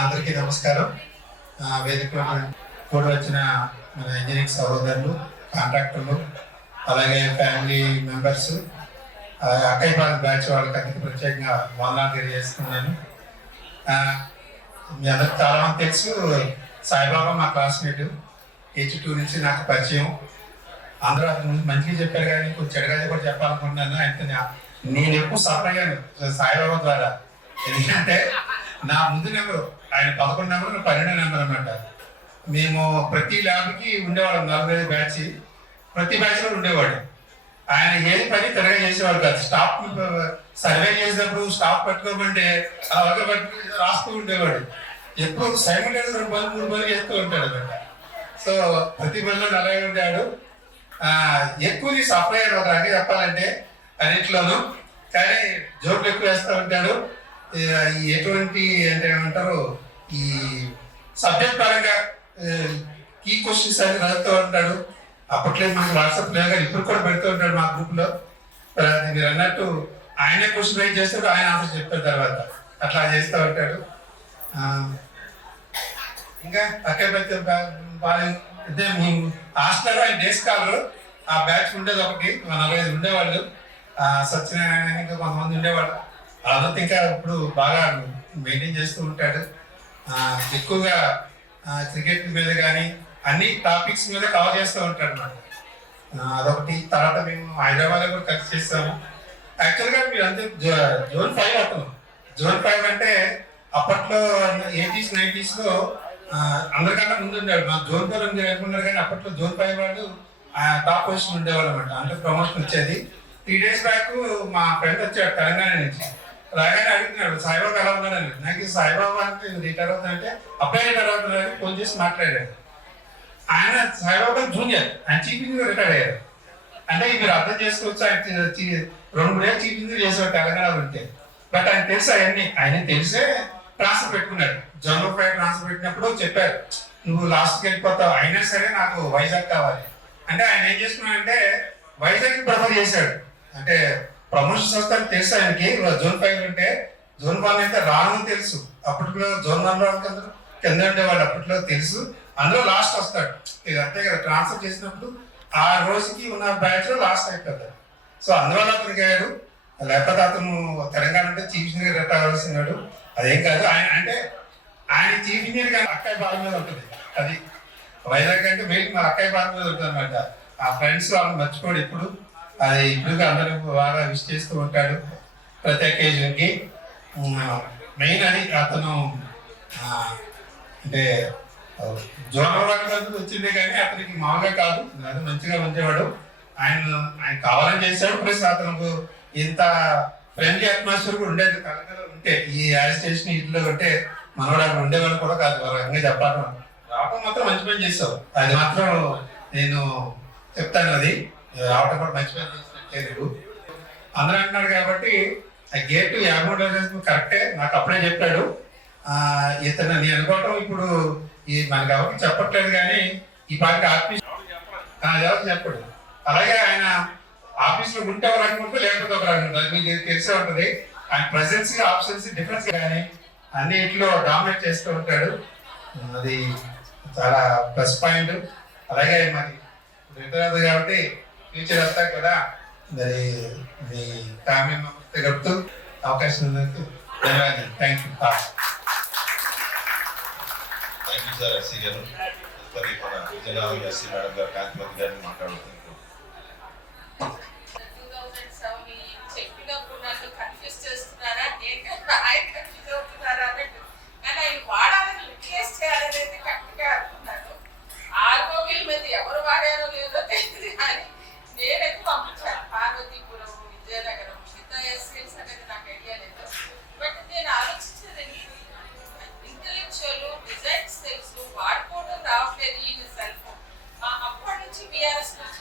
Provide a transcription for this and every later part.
అందరికీ నమస్కారం. వేదికలో కూడా వచ్చిన మన ఇంజనీరింగ్ సహోదరులు, కాంట్రాక్టర్లు, అలాగే ఫ్యామిలీ మెంబర్స్, అక్కయ్యపాలెం బ్యాచ్ వాళ్ళకి అందరికీ ప్రత్యేకంగా వందనాలు తెలియజేస్తున్నాను. మీ అందరికి చాలామంది తెలుసు, సాయిబాబా మా క్లాస్మేట్, H2 నుంచి నాకు పరిచయం. అందరూ అతని ముందు మంచిగా చెప్పారు కానీ కొంచెం చెడుగా కూడా చెప్పాలనుకుంటున్నాను. అయితే నేను ఎక్కువ సఫర్ అయ్యాను సాయిబాబా ద్వారా. ఎందుకంటే నా ముందు నెంబరు ఆయన 11 నెంబర్, 12 నెంబర్ అన్నమాట. మేము ప్రతి ల్యాబ్కి ఉండేవాళ్ళం, 45 బ్యాచ్, ప్రతి బ్యాచ్లో ఉండేవాడు. ఆయన ఏది పని త్వరగా చేసేవాడు కాదు. స్టాఫ్ సర్వే చేసినప్పుడు స్టాఫ్ పెట్టుకోమంటే అలాగే పట్టు రాస్తూ ఉండేవాడు. ఎప్పుడు సైమల్టేనియస్ 2 పనులు 3 పనులు చేస్తూ ఉంటాడు అనమాట. సో ప్రతి పనిలో అలాగే ఉండాడు. ఎక్కువ సఫర్ అయ్యాడు ఒక రకంగా చెప్పాలంటే అన్నింటిలోనూ. కానీ జోకులు ఎక్కువ వేస్తూ ఉంటాడు. ఎటువంటి అంటే ఏమంటారు, ఈ సబ్జెక్ట్ పరంగా కీ క్వశ్చన్స్ అని రాస్తూ ఉంటాడు. అప్పట్లో మనకి వాట్సాప్ లేదు కానీ ఇప్పుడు కూడా పెడుతూ ఉంటాడు మా గ్రూప్లో. మీరు అన్నట్టు ఆయనే క్వశ్చన్ రైజ్ చేస్తాడు, ఆయన ఆన్సర్ చెప్తాడు తర్వాత. అట్లా చేస్తూ ఉంటాడు. ఇంకా అక్కడ అంటే హాస్టల్లో ఆయన డే స్కాలర్, ఆ బ్యాచ్ ఉండేది ఒకటి, 45 ఉండేవాళ్ళు. సత్యనారాయణ ఇంకా కొంతమంది ఉండేవాళ్ళు. అదంతా ఇంకా ఇప్పుడు బాగా మెయింటైన్ చేస్తూ ఉంటాడు. ఎక్కువగా క్రికెట్ మీద కానీ అన్ని టాపిక్స్ మీద కవర్ చేస్తూ ఉంటాడు అన్నమాట. అదొకటి. తర్వాత మేము హైదరాబాద్లో కూడా కలిసి చేస్తాము. యాక్చువల్గా మీరు అంతే జోన్ 5 అవుతాం. జోన్ 5 అంటే అప్పట్లో 80s 90s అందరికన్నా ముందు ఉండేవాడు. మా జోన్ 4 ఉంది అనుకున్నారు కానీ అప్పట్లో జోన్ 5 వాళ్ళు టాప్ పొజిషన్ ఉండేవాళ్ళు అనమాట. అంటే ప్రమోషన్ వచ్చేది. 3 days బ్యాక్ మా ఫ్రెండ్ వచ్చాడు తెలంగాణ నుంచి. రాగానే అడుగుతున్నాడు, సాయిబాబా ఎలా ఉన్నాడని. నాకు సాయిబాబా అంటే రిటైర్ అవుతుందంటే అప్పుడే రిటైర్ అవుతున్నాడని ఫోన్ చేసి మాట్లాడాడు. ఆయన సాయిబాబా జూనియర్, ఆయన చీఫ్ ఇంజనీర్ రిటైర్ అయ్యారు. అంటే మీరు అర్థం చేసుకోవచ్చు, ఆయన 2-3 ఏళ్ళు చీఫ్ ఇంజనీర్ చేసేవాడు తెలంగాణలో ఉంటే. బట్ ఆయన తెలుసు అవన్నీ. ఆయన తెలిసే ట్రాన్స్ఫర్ పెట్టుకున్నాడు. జనరల్ ఫ్లైట్ ట్రాన్స్ఫర్ పెట్టినప్పుడు చెప్పారు, నువ్వు లాస్ట్కి వెళ్ళిపోతావు, అయినా సరే నాకు వైజాగ్ కావాలి అంటే ఆయన ఏం చేసుకున్నాడంటే వైజాగ్ ప్రిఫర్ చేశాడు. అంటే ప్రమోషన్స్ వస్తాయని తెలుసు ఆయనకి. జోన్ 5 అంటే జోన్ 1 అయితే రాను తెలుసు. అప్పట్లో జోన్ 1 వాళ్ళకి కింద ఉండేవాళ్ళు అప్పట్లో తెలుసు. అందులో లాస్ట్ వస్తాడు. ఇది అంతే కదా, ట్రాన్స్ఫర్ చేసినప్పుడు ఆ రోజుకి ఉన్న బ్యాచ్ లో లాస్ట్ అయిపోతాడు. సో అందువల్ల అతనికి అయ్యాడు. లేకపోతే అతను తెలంగాణ అంటే చీఫ్ ఇంజనీర్ రిటైర్ అవ్వాల్సినాడు. అదేం కాదు. ఆయన అంటే ఆయన చీఫ్ ఇంజనీర్ కానీ అక్కయ్య బాధ మీద ఉంటుంది. అది వైజాగ్ అంటే మెయిన్ మన అక్కయ్య బాధ మీద ఉంటుంది అనమాట. ఆ ఫ్రెండ్స్ వాళ్ళని మర్చిపోడు ఇప్పుడు. అది ఇప్పుడు అందరూ బాగా విష్ చేస్తూ ఉంటాడు ప్రతి అకేషన్కి. మెయిన్ అది అతను అంటే జోనల్ వర్క్ వచ్చిందే కానీ అతనికి మామూలుగా కాదు, అది మంచిగా ఉంచేవాడు. ఆయన కావాలని చేశాడు. ప్లస్ అతనికి ఇంత ఫ్రెండ్లీ అట్మాస్ఫియర్ కూడా ఉండేది తెలంగాణలో ఉంటే. ఈ యాడ్ స్టేషన్ ఇంట్లో ఉంటే మనవాడు అక్కడ ఉండేవాళ్ళు కూడా కాదు. వాళ్ళ రకంగా చెప్పాలి. రావటం మాత్రం మంచి పని చేస్తావు, అది మాత్రం నేను చెప్తాను. అది రావటం కూడా మంచి పని చేసినట్టు అందరూ అంటున్నారు కాబట్టి ఆ గేట్ 53 కరెక్టే. నాకు అప్పుడే చెప్పాడు. ఇతను నేను అనుకోవటం ఇప్పుడు ఈ మనకి ఎవరికి చెప్పట్లేదు కానీ ఈ పాటికి ఆఫీస్ ఎవరు చెప్పడు. అలాగే ఆయన ఆఫీస్లో ఉంటే ఒక రకంగా ఉంటుంది, లేకపోతే ఒక రకంగా ఉంటుంది. మీకు తెలిసే ఉంటుంది. ఆయన ప్రెసెన్స్ ఆప్షన్స్ డిఫరెన్స్ కానీ అన్నింటిలో డామినేట్ చేస్తూ ఉంటాడు. అది చాలా ప్లస్ పాయింట్. అలాగే మరి రిటైర్ కాబట్టి ఫ్యూచర్ వస్తాయి కదా, మరి మీ ఫ్యామిలీ మెంబర్స్ గడుపుతూ అవకాశం ఉన్నందుకు ధన్యవాదాలు. Thank you. Thank you sir. SC గారు మరి మన విజయనగరం ఎస్సీ మేడం గారు కాంతిమతి గారిని మాట్లాడుతున్నారు. ఎవరు వాడారో లేదో తెలియదు కానీ నేనైతే పంపించాను. పార్వతీపురం, విజయనగరం, మిగతా ఎస్సీఎల్స్ అనేది నాకు ఐడియా లేదు. బట్ నేను ఆలోచించేది ఇంటెలెక్చువల్ డిజైన్స్ తెలుసు, వాడుకోవడం రావట్లేదు ఈ సెల్ ఫోన్. అప్పటి నుంచి బీఆర్ఎస్ గురించి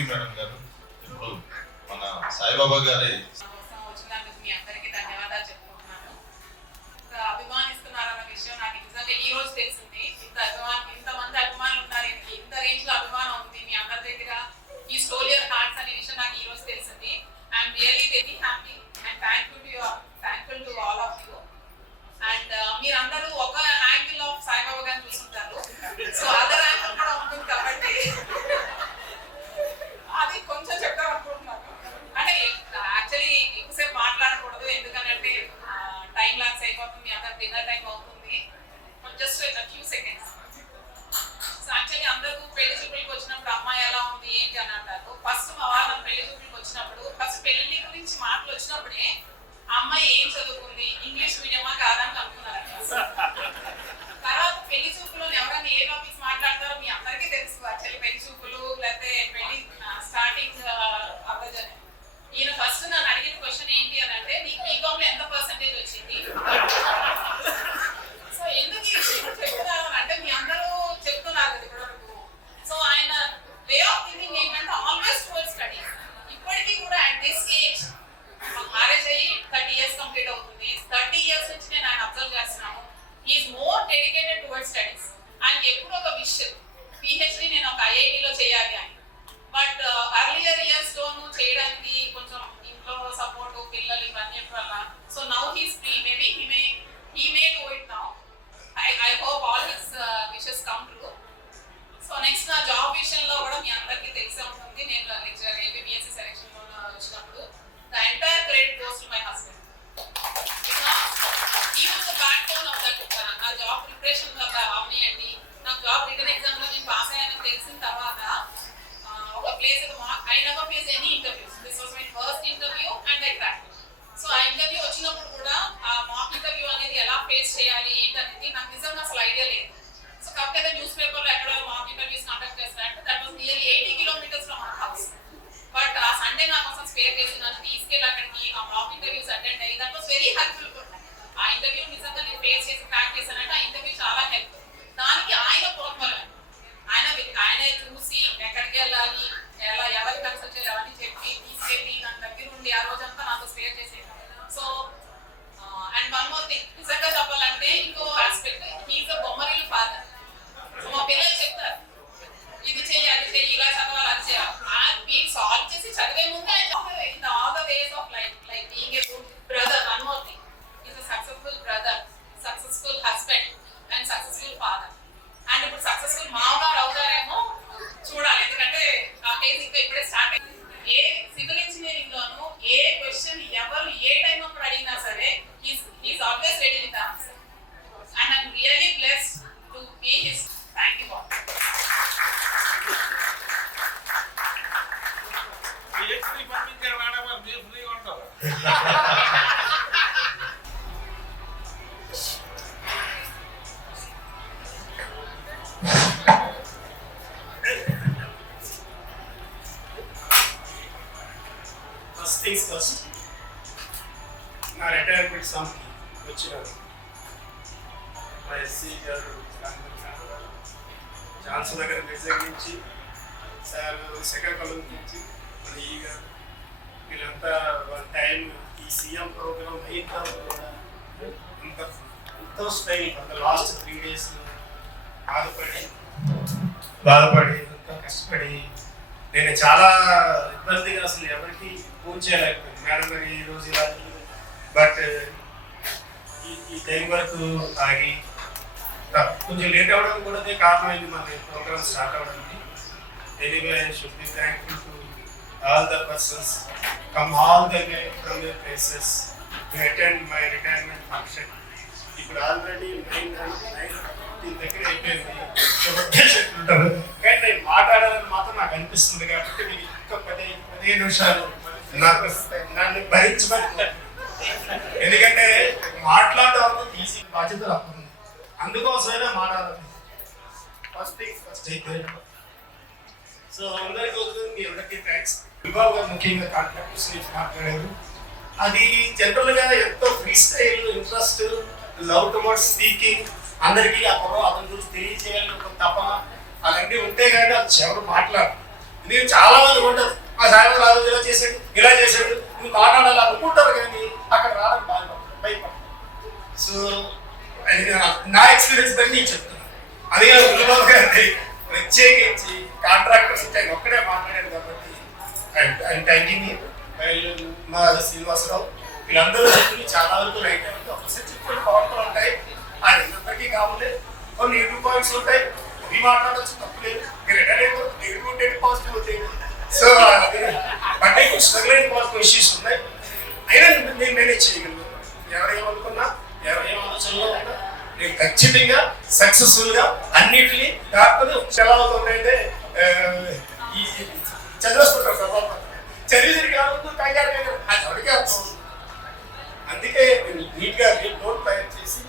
యూ మేడం గారు. ఇప్పుడు మన సాయిబాబా గారి వచ్చినందుకు మీ అందరికీ ధన్యవాదాలు చెప్పుకుంటున్నాను. అభిమానిస్తున్నారన్న విషయం నాకు నిజంగా ఈ రోజు తెలిసింది. ఇంతమంది అభిమానులు ఉన్నారు, ఇంత రేంజ్ లో అభిమానం ఉంది మీ అందరి దగ్గర. ఈ స్టోరీ ఆఫ్ హార్ట్స్ అనే విషయం నాకు ఈ రోజు తెలిసింది. I'm really very happy and thankful to all of you. And మీరందరూ ఒక యాంగిల్ ఆఫ్ సాయిబాబా గారిని చూసుకుంటారు, సో అదర్ యాంగిల్ కూడా ఉంటుంది కాబట్టి అది కొంచెం చెప్తామనుకుంటున్నాను. అంటే యాక్చువల్లీ ఎక్కువసేపు మాట్లాడకూడదు, ఎందుకంటే టైం లాక్స్ అయిపోతుంది, అందరు డిన్నర్ టైం అవుతుంది. Just few seconds. So actually అందరూ పెళ్లి చూపులకు వచ్చినప్పుడు అమ్మాయి ఎలా ఉంది ఏంటి అని అంటారు. ఫస్ట్ మా వాళ్ళు పెళ్లి చూపులకు వచ్చినప్పుడు ఫస్ట్ పెళ్లి గురించి మాటలు వచ్చినప్పుడే ఆ అమ్మాయి ఏం చదువుకుంది, ఇంగ్లీష్ మీడియమా కాదని అనుకున్నారంట. తర్వాత పెళ్లి చూపులో ఎవరైనా ఏ టాపిక్స్ మాట్లాడతారో మీ అందరికీ తెలుసు. యాక్చువల్లీ పెళ్లి చూపులు లేకపోతే పెళ్లి స్టార్టింగ్ అవ్వజని ఈయన ఫస్ట్ నన్ను అడిగిన క్వశ్చన్ ఏంటి అని అంటే, నీకు బీకామ్ లో ఎంత పర్సెంటేజ్ వచ్చింది. సో ఎందుకు చెప్తున్నారు అంటే మీ అందరూ చెప్తున్నారు కదా ఇప్పటివరకు. సో ఆయన వే ఆఫ్ థింకింగ్ ఏంటంటే ఆల్వేస్ టువర్డ్స్ స్టడీ. ఇప్పటికీ కూడా అట్ దిస్ ఏజ్ మ్యారేజ్ అయ్యి 30 years కంప్లీట్ అవుతుంది. 30 years నుంచి నేను ఆయన అబ్జర్వ్ చేస్తున్నాను. Is more dedicated towards studies. ఆయనకి ఎప్పుడు ఒక విషయం పిహెచ్డి నేను ఒక ఐఐటిలో చేయాలి అని. బట్ అర్లియర్ ఇయర్స్ లోను చేయడానికి కొంచెం ఇంట్లో సపోర్ట్ పిల్లలు ఇవన్నీ వల్ల so now he's free. Maybe he may do it now. I hope all his wishes come true. So next నా జాబ్ విషయంలో కూడా మీ అందరికీ తెలిసే ఉంటుంది. నేను లెక్చరర్ ఏబిబిఎస్సి సెలెక్షన్ లో వచ్చినప్పుడు the entire credit goes to my husband because he was the backbone of that ఆ జాబ్ ప్రిపరేషన్ వల్ల అవనియండి. నాకు జాబ్ రిటర్న్ ఎగ్జామ్ లో నేను పాస్ అయ్యానని తెలిసిన తర్వాత ఒక place I never faced any interviews. This was my first interview and I cracked it. So ఆ interview వచ్చినప్పుడు కూడా ఆ మాక్ ఇంటర్వ్యూ అనేది ఎలా ఫేస్ చేయాలి ఏంటనేది నాకు నిజంగా అసలు ఐడియా లేదు. సో కాకపోతే న్యూస్ పేపర్లో ఎక్కడో మాక్ ఇంటర్వ్యూస్ కండక్ట్ చేస్తారంటే that was nearly 80 kilometers from our house. But ఆ సండే నా కోసం స్పేర్ చేసి నన్ను తీసుకెళ్ళి అక్కడికి ఆ మాక్ ఇంటర్వ్యూస్ అటెండ్ అయ్యి that was very helpful for me. ఆ ఇంటర్వ్యూ నిజంగా నేను ఫేస్ చేసి క్రాక్ చేశానంటే ఆ ఇంటర్వ్యూ చాలా హెల్ప్. దానికి ఆయన ప్రోత్సాహం, ఆయనే చూసి ఎక్కడికి వెళ్ళాలి, ఎలా ఎవరికి కన్సల్ట్ చేయాలి అవన్నీ చెప్పి తీసుకెళ్ళి నన్ను దగ్గర ఉండి ఆ రోజంతా నాతో స్పేర్ చేసేది. So and one more thing, నిజంగా చెప్పాలంటే ఇంకో ఆస్పెక్ట్, హీఈస్ అ బొమ్మరిల్ ఫాదర్. సో మా పిల్లలు చెప్తారు ఇది చెయ్యి అది చెయ్యి ఇలా చదవాలి అది చేయాలి. మీరు సాల్వ్ చేసి చదివే ముందే in all the ways of life like being a good brother. One more thing, is a successful brother, successful husband and successful father. And ఇప్పుడు సక్సెస్ఫుల్ మామగారు అవుతారేమో చూడాలి, ఎందుకంటే ఆ కేసు ఇంకా ఇప్పుడే స్టార్ట్ అయింది. ఏ సివిల్ ఇంజనీరింగ్ లోను ఏ క్వశ్చన్ ఎవరు ఏ టైం అప్పుడు అడిగినా సరే he's always ready with the answer. And I'm really blessed to be his. Thank you all. PhD పంపించారు మేడం గారు, మీరు ఫ్రీగా ఉంటారు. First things first, నా రిటైర్మెంట్ సాంగ్కి వచ్చిన మా ఎస్సీ గారు ఝాన్సీ నగర్ మెజర్ నుంచి సార్ శ్రీకాకుళం నుంచి మన ఈ గారు వీళ్ళంతా వన్ టైం ఈ సీఎం ప్రోగ్రామ్ అయిన తర్వాత కూడా ఎంతో స్ట్రైన్ లాస్ట్ 3 days బాధపడి ఎంతో కష్టపడి నేను చాలా ఇబ్బందిగా అసలు ఎవరికి ఫోన్ చేయలేకపోయింది. మేడం గారు ఈ రోజు ఇలా, బట్ ఈ టైం వరకు ఆగి కొంచెం లేట్ అవ్వడం కూడా కారణమైంది మన ప్రోగ్రామ్ స్టార్ట్ అవ్వడానికి. Anyway I should be thankful to all the persons come all the way from your places to attend my retirement function. ఇప్పుడు ఆల్రెడీ 9:15 దగ్గర అయిపోయింది. ఉంటారు కానీ నేను మాట్లాడాలని మాత్రం నాకు అనిపిస్తుంది. కాబట్టి మీరు ఇంకా 15 నిమిషాలు నాకు నన్ను భరించబడి, ఎందుకంటే మాట్లాడడం ఈజీ బాధ్యత రాకుండా అందుకోసమైనా మాట్లాడాలి. ఫస్ట్ థింగ్ ఫస్ట్ అయితే సో అందరికీ వస్తుంది, మీ అందరికీ థ్యాంక్స్. విభాగ్ గారు ముఖ్యంగా కాంట్రాక్టర్స్ నుంచి మాట్లాడారు. అది జనరల్గా ఎంతో free style, interest, love towards speaking, అందరికీ అతను గురించి తెలియజేయాలని ఒక తపన అవన్నీ ఉంటే కానీ అది ఎవరు మాట్లాడరు. నేను చాలా మంది ఉంటుంది మా సాయంత్రం ఆ రోజు ఇలా చేశాడు నువ్వు మాట్లాడాలి అనుకుంటారు కానీ అక్కడ రావడానికి భయపడతారు. సో అది నా ఎక్స్పీరియన్స్ బట్టి నేను చెప్తున్నాను. అదే గురుబాబు గారి ప్రత్యేకించి కాంట్రాక్టర్స్ ఆయన ఒక్కడే మాట్లాడాడు కాబట్టి అండ్ థ్యాంకింగ్ మా శ్రీనివాసరావు వీళ్ళందరూ చెప్పింది చాలా వరకు రైట్ అయింది. ఒకసారి చెప్పుకుని పవర్ఫుల్ ఉంటాయి అది అందరికీ కావాలి. కొన్ని నెగిటివ్ పాయింట్స్ ఉంటాయి ఇవి మాట్లాడచ్చు తప్పులేదు. నెగిటివ్ పాజిటివ్ అవుతాయి. సో బట్ స్ట్రగుల్ అయిన పాజిటివ్ ఇష్యూస్ ఉన్నాయి. అయినా నేను మేనేజ్ చేయగలను. ఎవరేమనుకున్నా ఎవరేం ఆలోచనలో ఉన్నా నేను ఖచ్చితంగా సక్సెస్ఫుల్ గా అన్నిటినీ కాకపోతే ఎలా అవుతుందంటే ఈ చదివేసుకుంటారు ప్రభావం చదివి కాదు కంగారు అది అడిగే అర్థం. అందుకే నీట్ గా నోట్ తయారు చేసి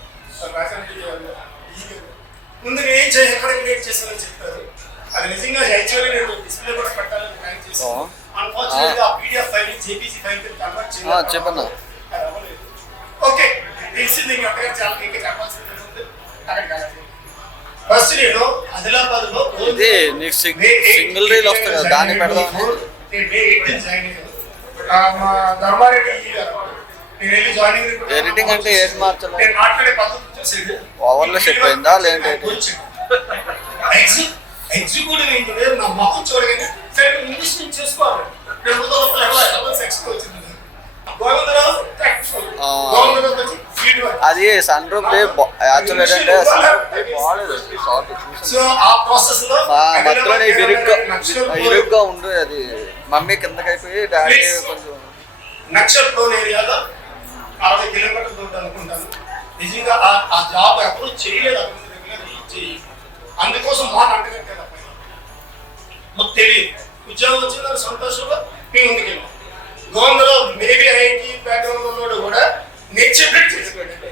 ముందు నేను ఏం చేయాలి ఎక్కడ క్రియేట్ చేశానని చెప్తారు. అది నిజంగా యాక్చువల్లీ నేను డిస్ప్లే కూడా పెట్టాలని ప్లాన్ చేశాను. అన్ఫార్చునేట్గా ఆ PDF file JPC file convert చేయాలి. ఓకే తెలిసింది అక్కడ చాలా ఇంకా చెప్పాల్సింది ఉంది. అక్కడికి ఫస్ట్ నేను ఆదిలాబాద్ లో సింగిల్ రీల్ వస్తుంది కదా దాన్ని పెడదాం. నేను మే 18 జాయిన్ అయ్యాను. మా ధర్మారెడ్డి నేను వెళ్ళి జాయినింగ్ ఎడిటింగ్ అంటే ఏది మార్చాలి? నేను మాట్లాడే పద్ధతి చూసేది ఓవర్లో సెట్ అయిందా లేదంటే ఎగ్జిక్యూటివ్ ఇంజనీర్ నా మొహం చూడగానే సరే ఇంగ్లీష్ నుంచి చేసుకోవాలి. నేను వచ్చింది అది సన్ రూప్ యాక్చువల్ ఏంటంటే బాగాలేదు. సో ఆ ప్రాసెస్ లో మధ్యలోనే ఇరుగ్గా ఉండు. అది మమ్మీ కిందకి అయిపోయి డాడీ కొంచెం నక్సల్ ప్రోన్ ఏరియాలో 60 కిలోమీటర్ల దూరం అనుకుంటాను. నిజంగా ఆ జాబ్ ఎప్పుడు చేయలేదు. అందుకోసం మాట అంటగట్టాడు అబ్బాయి మాకు తెలియదు. ఉద్యోగం వచ్చిన సంతోషంలో మేము ముందుకెళ్ళాం. గవర్నర్లో మేబీ ఐఐటి బ్యాక్గ్రౌండ్ ఉన్నోడు కూడా నేను చెప్పినట్టు చేసుకోండి.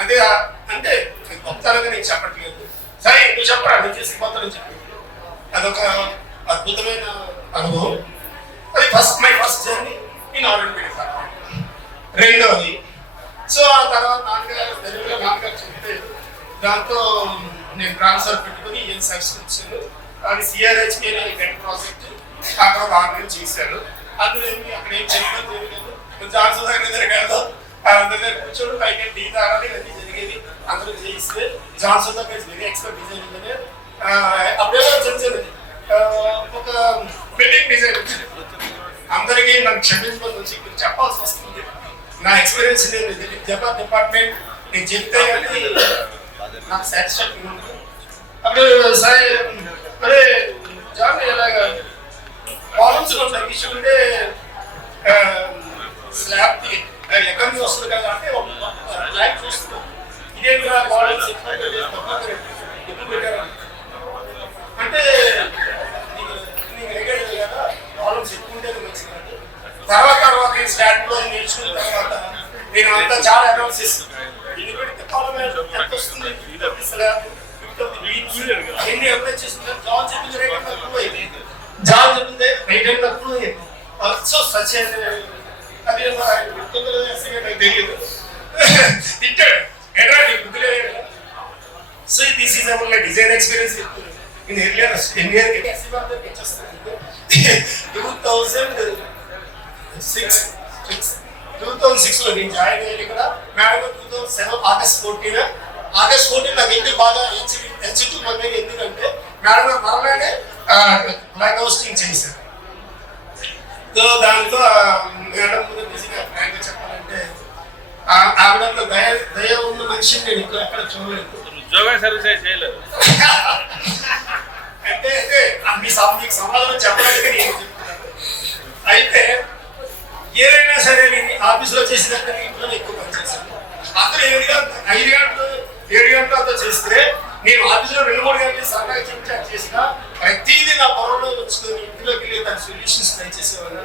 అంటే అంటే గొప్పతనంగా నేను చెప్పట్లేదు. సరే నువ్వు చెప్పరా నేను చేసి గొప్పతనం చెప్పలేదు. అదొక అద్భుతమైన అనుభవం. అది my first journey in order. రెండవది సో ఆ తర్వాత నాన్నగారు చెప్తే దాంతో నేను ట్రాన్స్ఫర్ పెట్టుకుని ఏం సబ్స్క్రిప్ట్ వచ్చాను. అది సిఆర్హెచ్కే గెట్ ప్రాజెక్ట్ అక్కడ ఒక 6 నెలలు చేశాను. అందులో ఏమి అక్కడ ఏం చెప్పడం జరిగేది. జాన్సన్ దగ్గర వెళ్దాం అందరి దగ్గర కూర్చోడు పైకి టీ తాగాలి ఇవన్నీ జరిగేది. అందరూ చేయిస్తే జాన్సన్ దగ్గర వెరీ ఎక్స్పర్ట్ డిజైన్ ఇంజనీర్. అప్పుడే తెలిసేది ఒక బిల్డింగ్ డిజైన్ వచ్చింది. అందరికీ నాకు క్షమించమని వచ్చి చెప్పాల్సి వస్తుంది. నా ఎక్స్పీరియన్స్ నేను డిపార్ట్మెంట్ నేను చెప్తే కానీ నాకు సాటిస్ఫాక్షన్ ఉంటుంది. అప్పుడు సరే అరే జాబ్ ఎలాగా ప్రాబ్లమ్స్ తగ్గించుకుంటే స్లాబ్ ఎక్కడి నుంచి వస్తుంది కదా అంటే ల్యాబ్ చూస్తున్నాం. ఇదే ప్రాబ్లమ్స్ ఎప్పుడు పెట్టారు అంటే కదా ప్రాబ్లమ్స్ ఎక్కువ ఉండేది వచ్చిందండి. తర్వాత ఈ స్టార్ట్లో నేర్చుకున్న తర్వాత నేను అంతా చాలా అనాలిసిస్ ఇది పెడితే ప్రాబ్లం ఎంత వస్తుంది ఎన్ని అప్లై చేస్తున్నారు. జాబ్ చెప్పింది రేట్ తక్కువ అయింది. జాబ్ చెప్పింది రేట్ తక్కువ అయింది. సో సచ్ అది తెలియదు తిట్టాడు ఎట్లా నీ బుద్ధిలే. So this is our design experience in earlier कैसी बात है 2006 లో నేను జాయిన్ అయ్యాను ఇక్కడ. మేడం 2007 ఆగస్ట్ 14 నాకు ఎందుకు బాగా హెచ్చుటూ పడినాయి ఎందుకంటే మేడం మరలానే ఫ్లాగ్ హోస్టింగ్ చేశారు. సో దాంతో మేడం బిజీగా ఫ్రాంక్గా చెప్పాలంటే ఆవిడలో దయ ఉన్న మనిషిని నేను ఇక్కడ ఎక్కడ చూడలేదు. ఉద్యోగం సర్వీస్ చేయలేదు అంటే మీకు సమాధానం చెప్పడానికి నేను చెప్తున్నాను. అయితే ఏదైనా సరే నేను ఆఫీస్లో చేసేదాన్ని ఇంట్లో ఎక్కువ పనిచేశాను. అందరూ 5 గంటలు 7 గంటలతో చేస్తే నేను ఆఫీస్లో 2-3 గంటలు సరదాగా చెప్తే చేసిన ప్రతిదీ నా పొరలో వచ్చుకొని ఇంట్లోకి వెళ్ళి దాని సొల్యూషన్స్ ట్రై చేసేవాళ్ళు.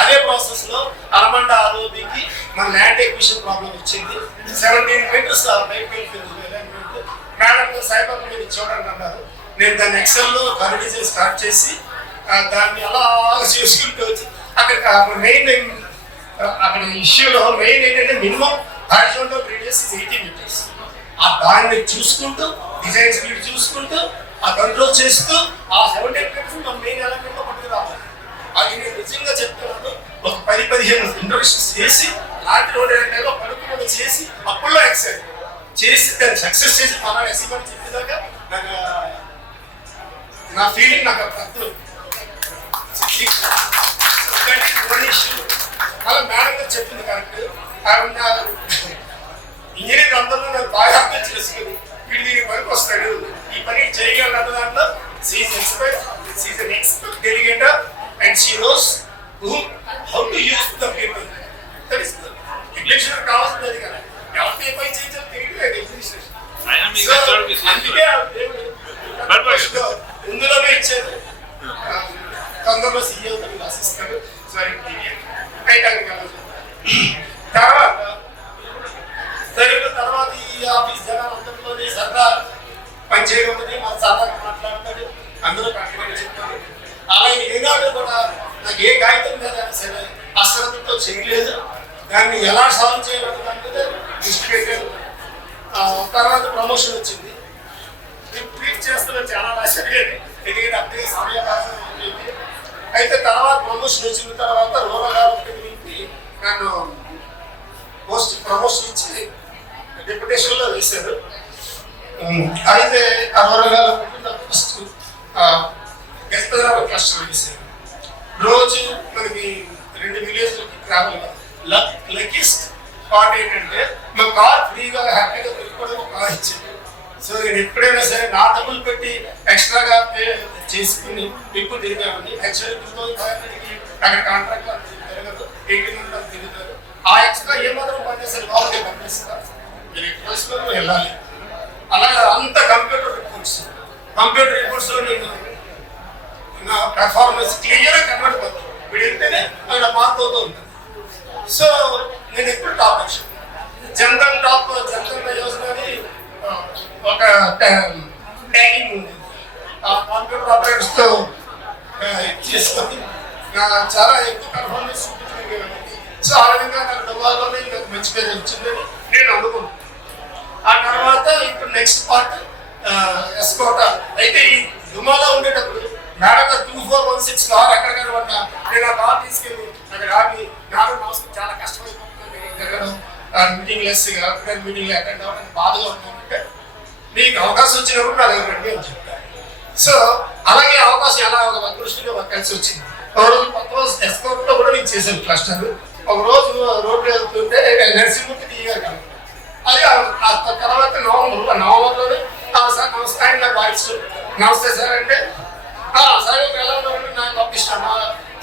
అదే ప్రాసెస్ లో అలమండ ఆరోబీకి మన ల్యాండ్ ఎక్విషన్ ప్రాబ్లం వచ్చింది. 17 మీటర్స్ బయటకు వెళ్ళిపోయింది. మేడం సైబర్ మీద చూడండి అన్నారు. నేను దాన్ని ఎక్సెల్లో కలర్ డిజైన్ స్టార్ట్ చేసి దాన్ని అలా చేసుకుంటూ వచ్చి అక్కడ మెయిన్ అక్కడ ఇష్యూలో మెయిన్ ఏంటంటే మినిమం హారిజాంటల్ రేడియస్ 80 మీటర్స్. ఆ దాన్ని చూసుకుంటూ డిజైన్ స్పీడ్ చూసుకుంటూ ఆ కంట్రోల్ చేస్తూ ఆ 17 మీటర్స్ మన మెయిన్ ఎలమెంట్లో పట్టుకు రావాలి. అది నేను నిజంగా చెప్తున్నాను. ఒక 10-15 ఇంటర్వ్యూస్ చేసి రాత్రి 2 గంటల్లో పడుకుని చేసి అప్పుల్లో ఎక్సైజ్ చేసి దాన్ని సక్సెస్ చేసి మన ఎస్సీ పని చెప్పేదాకా నాకు నా ఫీలింగ్ నాకు అర్థం. అలా మేడం గారు చెప్పింది కరెక్ట్. ఇంజనీర్ అందరూ నాకు బాగా అర్థం చేసుకుని వీడు దీనికి పనికి వస్తాడు, ఈ పని చేయగలరు అన్న దాంట్లో she's expert, she's an expert delegator and she knows how to use the people. That is execution కావాల్సింది అది కదా. ఎవరికి ఏ పని చేయించాలో తెలియదు ఎగ్జిక్యూషన్. అందుకే ఇందులోనే ఇచ్చారు. తొందరలో సీఏ ఆశిస్తాడు. సారీ తర్వాత ఈ ఆఫీస్ జనాలందరిలోనే సరదా పని చేయడం మన సరదాగా మాట్లాడతాడు, అందరూ కష్టపడి చెప్తారు. అలాగే ఏనాడు కూడా నాకు ఏ కాగితం మీద సరే అశ్రద్ధతో చేయలేదు, దాన్ని ఎలా సాల్వ్ చేయాలని దాని దృష్టి పెట్టాను. తర్వాత ప్రమోషన్ వచ్చింది. నేను ట్వీట్ చేస్తున్నా చాలా ఆశ్చర్యాన్ని, ఎందుకంటే అప్పుడే సమయపాసం అయిపోయింది. అయితే తర్వాత ప్రమోషన్ వచ్చిన తర్వాత రూరల్ డెవలప్మెంట్ నన్ను పోస్ట్ ప్రమోషన్ ఇచ్చి డెప్యుటేషన్లో వేశారు. అయితే ఆ రూరల్ డెవలప్మెంట్ ఫస్ట్ గెస్పదాబాద్ క్లస్టర్ వేశారు. రోజు మనకి 2 విలేజ్లకి ట్రావెల్. లక్కీస్ట్ స్పాట్ ఏంటంటే మా కార్ ఫ్రీగా హ్యాపీగా పెట్టుకోవడం ఒక కార్ ఇచ్చింది. సో నేను ఎప్పుడైనా సరే నా డబ్బులు పెట్టి ఎక్స్ట్రాగా పే చేసుకుని ఎక్కువ తిరిగామని. యాక్చువల్లీ 2005కి అక్కడ కాంట్రాక్ట్ తిరగదు, 1800 తిరుగుతారు. ఆ ఎక్స్ట్రా ఏమాత్రం పనిచేస్తారు వాళ్ళకే పంపిస్తారు. మీరు ఎట్టి వయసులో వెళ్ళాలి. అలాగే అంత కంప్యూటర్ రిపోర్ట్స్లో నేను నా పెర్ఫార్మెన్స్ క్లియర్గా కన్వర్ట్ అవుతుంది. వీడు వెళ్తేనే అక్కడ మార్క్ అవుతూ ఉంటుంది. సో నేను ఎప్పుడు టాప్ వచ్చాను. జనరల్ యోజన అని ఒక ట్యాగింగ్ ఉంది. ఆ కంప్యూటర్ ఆపరేటర్స్తో చేసుకొని చాలా ఎక్కువ పెర్ఫార్మెన్స్ చూపించగలిగాను. సో ఆ విధంగా నాకు దుబాయ్లోనే నాకు మంచి పేరు వచ్చిందని నేను అనుకున్నాను. ఆ తర్వాత ఇప్పుడు నెక్స్ట్ పార్ట్ ఎస్కోట. అయితే ఈ దుమాలో ఉండేటప్పుడు మేడం 2416 కార్ అక్కడ కనబడ్డా నేను ఆ కార్ తీసుకెళ్ళి అక్కడ ఆగి నాకు నమస్కారం చాలా కష్టమైపోతున్నాను మీటింగ్ లెస్గా మీటింగ్లో అటెండ్ అవ్వడానికి బాధగా ఉంటుందంటే మీకు అవకాశం వచ్చినప్పుడు నా దగ్గర రండి అని చెప్పాను. సో అలాగే అవకాశం ఎలా ఒక దృష్టిలో కలిసి వచ్చింది. ఒక రోజు కొత్త రోజు ఎస్కోట్లో కూడా నేను చేశాను క్లస్టర్. ఒక రోజు రోడ్డు వెళ్తుంటే నరసింహమూర్తి టీగారు కనుక అది తర్వాత నవంబర్లోనే సార్ నమస్కారం నాకు వాయిస్ నమస్తే సార్ అంటే సార్ ఎలా ఉన్నారంటే నాకు పంపిస్తాను మా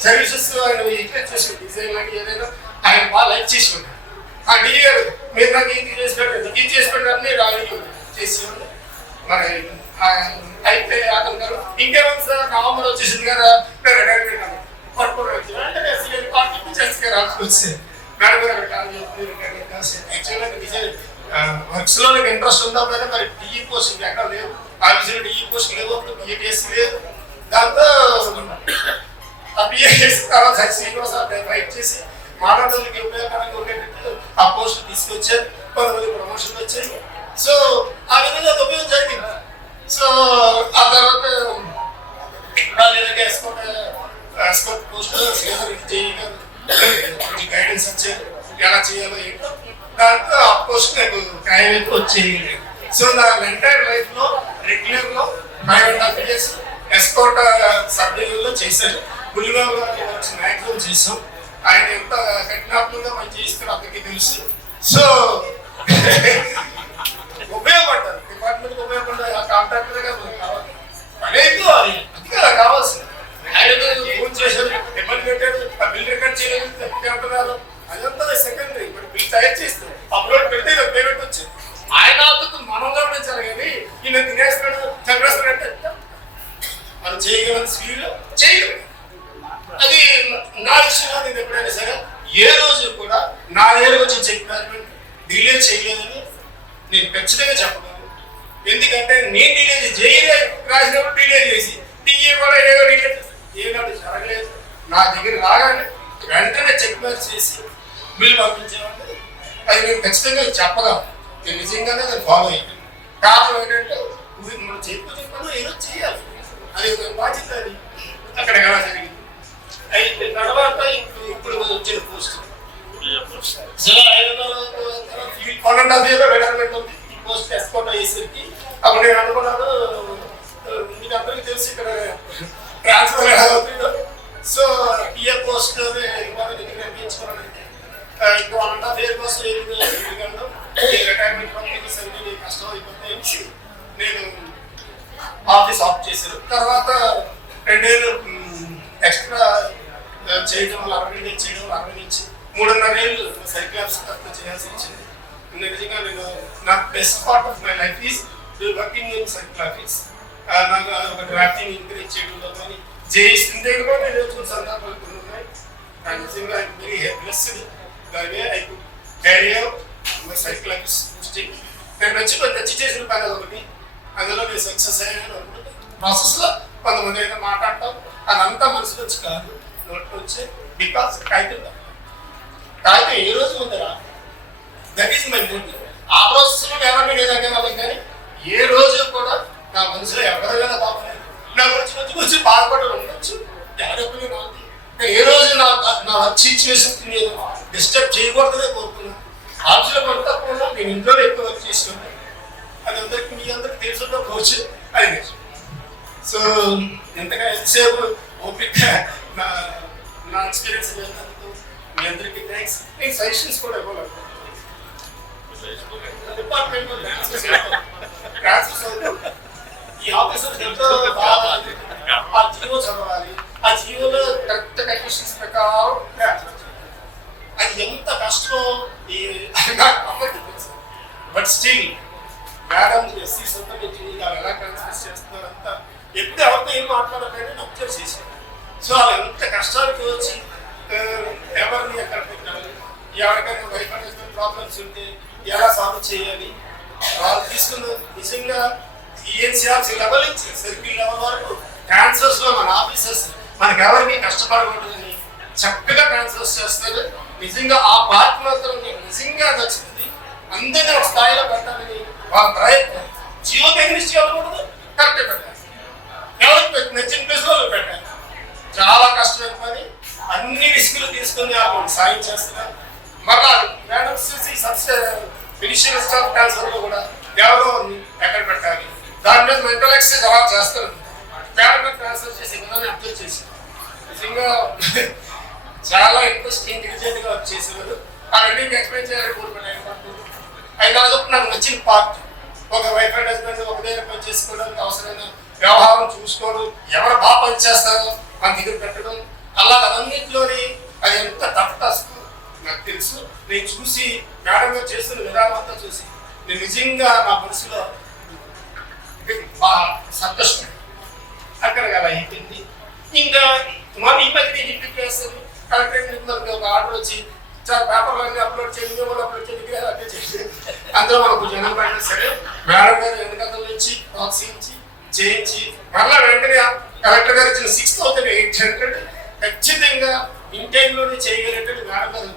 సర్వీసెస్ ఆయన ఇట్లా చేసి డిజైన్ లాంటి ఏదైనా ఆయన బాగా లైక్ చేసి ఉన్నాను. ఆ డీ గారు మీరు నాకు ఇది చేసి పెట్టండి ఇది చేసి పెట్టారని రాయలు చేసి మరి అయితే అతను గారు ఇంకేమైంది సార్ నవంబర్ వచ్చేసింది కదా రిటైర్మెంట్ అని పట్టుకోవడం అంటే వచ్చే మేడం గారు అక్కడ కాల్ యాక్చువల్గా డిజైన్ వర్క్స్ లో నాకు ఇంట్రెస్ట్ ఉందా పైన మరి డిఈ పోస్ట్ ఎక్కడ లేవు. ఆఫీసులో డిఈ పోస్ట్ లేవు, బిఏటీఎస్ లేదు. దాంతో ఆ బిఏటీఎస్ తర్వాత శ్రీనివాస ఫైట్ చేసి మాట్లాడడానికి ఉపయోగకరంగా ఉండేటట్టు ఆ పోస్ట్ తీసుకొచ్చారు. కొంతమంది ప్రమోషన్లు వచ్చాయి. సో ఆ విధంగా అది ఉపయోగం జరిగింది. సో ఆ తర్వాత లేదంటే ఎస్కోట్ పోస్ట్ కొంచెం గైడెన్స్ ఇచ్చారు ఎలా చేయాలో ఏంటో. దాంతో ఆ పోస్ట్ నాకు ఖాయమైతే వచ్చేయలేదు. సో నా ఎంటైర్ లైఫ్ లో రెగ్యులర్ లో 5.5 years ఎస్కోట్ సబ్ డివిజన్లో చేశాను. గుల్లిబాబు గారి మ్యాక్సిమం చేసాం. ఆయన ఎంత కఠినాత్మకంగా మనం చేస్తారో అందరికీ తెలుసు. సో ఉపయోగపడ్డారు డిపార్ట్మెంట్కి ఉపయోగపడ్డారు. ఆ కాంట్రాక్టర్గా మనకు కావాలి పడేది అది కదా కావాల్సింది. ఆయన ఫోన్ చేశారు, ఇబ్బంది పెట్టాడు, ఆ బిల్ రికార్డ్ చేయలేదు అంటున్నారు. అదంతా సెకండరీ. ఇప్పుడు బిల్ తయారు చేస్తే అప్లోడ్ పెడితే పేమెంట్ వచ్చింది. ఆయన మనం గమనించాలి కానీ ఈయన తినేస్తున్నాడు చంపేస్తున్నాడంటే మనం చేయగలం స్పీడ్లో చేయగలం. అది నా విషయంలో నేను ఎప్పుడైనా సరే ఏ రోజు కూడా నా దగ్గర వచ్చి చెక్ మేనేజ్మెంట్ డిలే చేయలేదని నేను ఖచ్చితంగా చెప్పగలను. ఎందుకంటే నేను డిలే చేయలే రాసినప్పుడు డిలే చేసి టీఏ కూడా ఏదో డిలే చేసి ఏనాడు జరగలేదు. నా దగ్గర రాగానే వెంటనే చెక్ మ్యాచ్ చేసి బిల్ పంపించేవాడిని. అది నేను ఖచ్చితంగా చెప్పగలను. నేను నిజంగానే దాన్ని ఫాలో అయ్యాను. కారణం ఏంటంటే మనం చెప్పాను ఏదో చేయాలి, అది బాధ్యత. అది అక్కడ ఎలా జరిగింది అయితే తర్వాత ఇప్పుడు వచ్చిన పోస్ట్ సో 1.5 year రిటైర్మెంట్ ఉంది. ఈ పోస్ట్ ఎస్కోట్ అయ్యేసరికి అప్పుడు నేను అనుకున్నాను మీకు అందరికీ తెలిసి ఇక్కడ ట్రాన్స్ఫర్ ఎలా అవుతుందో. సో పిఏ పోస్ట్ నేర్పించుకున్నాను. ఇంకా 1.5 year కోసం రిటైర్మెంట్ కంపెనీ కష్టం అయిపోతే నేను ఆఫీస్ ఆఫ్ చేశాను. తర్వాత 2 ఏళ్ళు ఎక్స్ట్రా చేయడం 60 డేస్ చేయడం 60 నుంచి 3.5 ఏళ్ళు సైకిల్ ఆఫీస్ చేయాల్సి వచ్చింది. నిజంగా నేను నా best part of my life is working in cycle office. నాకు ఒక డ్రాఫ్టింగ్ ఎంకరేజ్ చేయడంలో కానీ జేఈసీ కూడా నేను నేర్చుకున్న సందర్భాలు కొన్ని ఉన్నాయి. నిజంగా I very blessed the way I could carry out my cycle office posting. నేను నచ్చి చేసిన పని ఒకటి, అందులో నేను సక్సెస్ అయ్యాను అనుకుంటే ప్రాసెస్లో కొంతమంది అయితే మాట్లాడటం అదంతా మనసులో వచ్చి కాదు, నోట్లో వచ్చి బికాస్ కాగితం ఏ రోజు ఉందరా దట్ ఈస్ మై మోటివ్. ఆ ప్రాసెస్లో ఎవరిని లేదంటే వాళ్ళకి కానీ ఏ రోజు కూడా నా మనసులో ఎవరైనా బాగలేదు. నా గురించి బాధపడడం ఉండొచ్చు, ఎవరెప్పుడు నాకు ఏ రోజు నా వర్క్ సిచ్యువేషన్ నేను డిస్టర్బ్ చేయకూడదనే కోరుకున్నాను. ఆఫీస్లో కొంత తప్పకుండా నేను ఇంట్లో ఎక్కువ వర్క్ చేసుకున్నాను. అది అందరికి మీ అందరికి తెలుసుకుంటూ పోవచ్చు అది నేర్చు. సో ఎంతగా ఎంతసేపు ఓపిక నా ఎక్స్పీరియన్స్ వెళ్ళినందుకు మీ అందరికీ థ్యాంక్స్. నేను సజెషన్స్ కూడా ఇవ్వాలి. డిపార్ట్మెంట్లో ఈ ఆఫీసర్స్ ఎంతో బాగా ఆ జియో చదవాలి. ఆ జియోలో కరెక్ట్ కండిషన్స్ ప్రకారం అది ఎంత కష్టం బట్ స్టిల్ మేడం ఎస్సీ సొంతం ఎలా ట్రాన్స్ఫర్ చేస్తున్నారంతా ఎప్పుడు ఎవరితో ఏం మాట్లాడాలని అబ్జర్వ్ చేశాను. సో వాళ్ళు ఎంత కష్టానికి వచ్చి ఎవరిని ఎక్కడ పెట్టాలి, ఎవరికైనా వైఫ్ ప్రాబ్లమ్స్ ఉంటే ఎలా సాల్వ్ చేయాలి, వాళ్ళు తీసుకున్న నిజంగా ఈఎన్సీఆర్సీ లెవెల్ నుంచి సర్కిల్ లెవెల్ వరకు ట్రాన్స్ఫర్స్లో మన ఆఫీసర్స్ మనకు ఎవరికి కష్టపడకూడదని చక్కగా ట్రాన్స్ఫర్స్ చేస్తారు. నిజంగా ఆ పార్ట్ మాత్రం నిజంగా నచ్చుతుంది. అందరినీ ఒక స్థాయిలో పెట్టాలని వాళ్ళ ప్రయత్నం. జియో టెక్నిక్స్ చేయకూడదు, కరెక్ట్ పెట్టాలి, ఎవరికి నచ్చిన ప్లేస్లో పెట్టాలి. చాలా కష్టమైన పని, అన్ని రిస్కులు తీసుకుని వాళ్ళు సాయం చేస్తున్నారు. మళ్ళా మేడం ఫినిషియల్ స్టాఫ్ ట్రాన్స్ఫర్లో కూడా ఎవరో ఎక్కడ పెట్టాలి, దాని మీద మెంటల్ ఎక్సర్సైజ్ అలా చేస్తారు. మేడం ట్రాన్స్ఫర్ చేసే విధాన్ని అబ్జర్వ్ చేశారు. నిజంగా చాలా ఇంట్రెస్టింగ్ ఇంటెలిజెంట్గా చేసేవారు. ఆ రెండింటిని ఎక్స్ప్లెయిన్ చేయాలని కోరుకున్నాను. అయితే అదొక నాకు నచ్చిన పార్ట్. ఒక వైఫ్ అండ్ హస్బెండ్ ఒక దగ్గర పని చేసుకోవడానికి అవసరమైన వ్యవహారం చూసుకోవడం, ఎవరు బాగా పనిచేస్తారో మన దగ్గర పెట్టడం, అలా అన్నింటిలోని అది ఎంత టఫ్ టాస్క్ నాకు తెలుసు. నేను చూసి మేడం గారు చేస్తున్న విధానం అంతా చూసి నేను నిజంగా నా మనసులో సంతోషం అక్కడ అలా అయిపోయింది. ఇంకా మన ఈ మధ్య నేను ఇంటికి వేస్తాను కలెక్టరేట్ ఒక ఆర్డర్ వచ్చి చాలా పేపర్లన్నీ అప్లోడ్ చేయండి, అప్లోడ్ చేయండి, అప్లై చేసి అందులో మనకు జనం పడినా సరే మేడం గారు వెనకాల నుంచి ప్రోత్సహించి చేయించి మళ్ళీ వెంటనే కలెక్టర్ గారు ఇచ్చిన 6,800 ఖచ్చితంగా ఇన్ టైంలోనే చేయగలిగేటట్టు మేడం గారు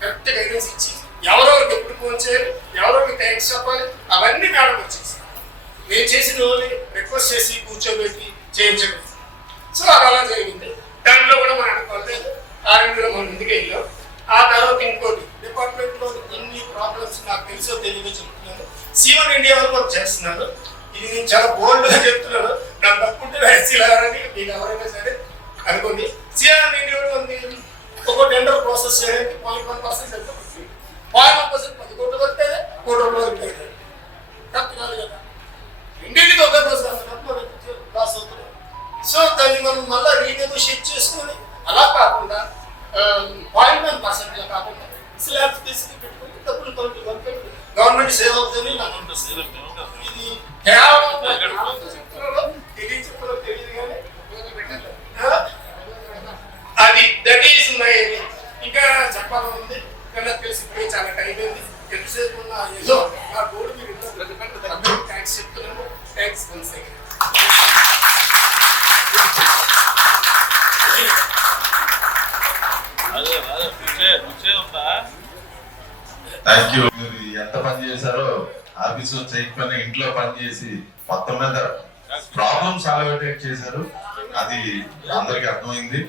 కరెక్ట్ గైడెన్స్ ఇచ్చి ఎవరెవరికి ఎప్పుడు ఫోన్ చేయాలి, ఎవరెవరికి థ్యాంక్స్ చెప్పాలి అవన్నీ మేడం వచ్చేసి నేను చేసిన వాళ్ళని రిక్వెస్ట్ చేసి కూర్చోబెట్టి చేయించడం. సో అలా జరిగింది. దాంట్లో కూడా మనం అనుకోలేదు. ఆర్ఎండ్లో మనం ముందుకు వెళ్ళాం. ఆ తర్వాత ఇంకోటి డిపార్ట్మెంట్లో ఇన్ని ప్రాబ్లమ్స్ నాకు తెలుసో తెలియదో చెప్తున్నాను. C1 ఇండియా వాళ్ళు వర్క్ చేస్తున్నారు. ఇది నేను చాలా బోల్డ్గా చెప్తున్నాను. నాకు తప్పుంటే ఎస్సీలని మీకు ఎవరైనా సరే అనుకోండి. C1 ఇండియా ఉంది ఒక టెండర్ ప్రాసెస్ చేయడానికి 0.1% ఎంత పడుతుంది. 0.1% 10 కోట్లు వస్తే 1 కోటి వరకు కరెక్ట్ కాదు కదా. రెండింటికి ఒక రోజు లాస్ అవుతుంది. సో దాన్ని మనం మళ్ళీ రీనెగోషియేట్ చేసుకొని అలా కాకుండా 0.1% కాకుండా స్లాబ్స్ తీసుకుని పెట్టుకుని డబ్బులు గవర్నమెంట్ సేవ్ అవుతుంది నాకు అనిపిస్తుంది. ఇది కేవలం తెలియదు కానీ అది దట్ ఈస్ మై. ఇంకా చెప్పాలని ఉంది కానీ తెలిసి ఇప్పుడే చాలా టైం అయింది. ఎంతసేపు ఉన్నా ఏదో నా బోర్డు మీరు థ్యాంక్స్ చెప్తున్నాను. Thanks once again. Thank you. మీరు ఎంత పని చేశారో ఆఫీసు చేయకపోయినా ఇంట్లో పని చేసి మొత్తం మీద ప్రాబ్లమ్ సాల్వ్ చేశారు. అది అందరికి అర్థమైంది.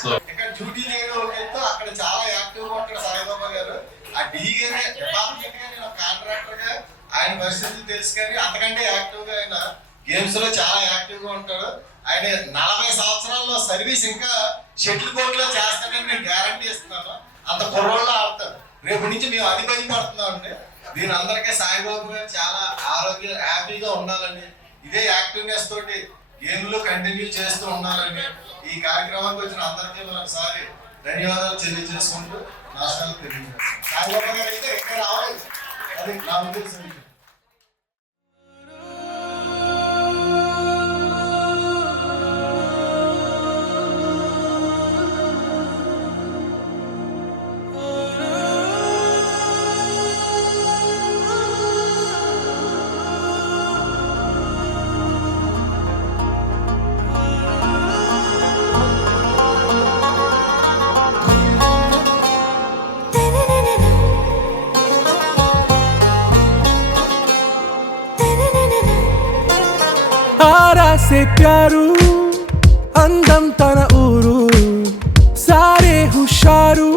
సో ఇక్కడ డ్యూటీ చేయడం ఒక ఎత్తు, అక్కడ చాలా యాక్టివ్ గా ఉంటాడు సాయిబాబా గారు. ఆ డిఏనే డిపార్ట్మెంట్ గా నేను కాంట్రాక్టర్ గా ఆయన పరిస్థితులు తెలుసు, కానీ అంతకంటే యాక్టివ్ గా ఆయన గేమ్స్ లో చాలా యాక్టివ్ గా ఉంటాడు. ఆయన 40 సంవత్సరాల్లో సర్వీస్ ఇంకా షటిల్ కోర్ట్ లో చేస్తాడని నేను గ్యారంటీ ఇస్తున్నాను. అంత కుర్రోళ్ళు ఆడతాడు. రేపు నుంచి మేము అది భయపడుతున్నాం అండి. దీని అందరికీ సాయిబాబు గారు చాలా ఆరోగ్య హ్యాపీగా ఉండాలని, ఇదే యాక్టివ్నెస్ తోటి గేమ్లు కంటిన్యూ చేస్తూ ఉండాలని ఈ కార్యక్రమానికి వచ్చిన అందరికీ మరొకసారి ధన్యవాదాలు తెలియజేసుకుంటూ నమస్కారాలు తెలియజేస్తాను. సాయిబాబా గారు అయితే ఎక్కడ రావాలి, అది నా ఉద్దేశం. आरा से प्यारू అందం తన ఊరు సారే హుషారు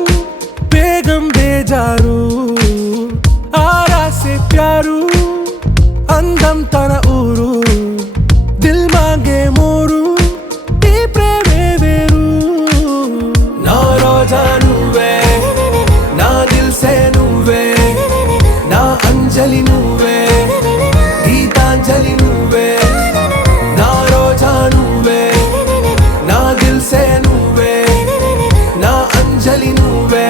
బేగం బేజారు ఆరా से प्यारू అందం తన ఊరు దిల్ మాంగే మోరు ఈ ప్రేమే వేరు నా రోజా నువ్వే నా దిల్ సే నువ్వే నా అంజలి నువ్వే గీతాంజలి నువ్వే నా రోజా నువ్వే నా దిల్ సే నువ్వే నా అంజలి నువ్వే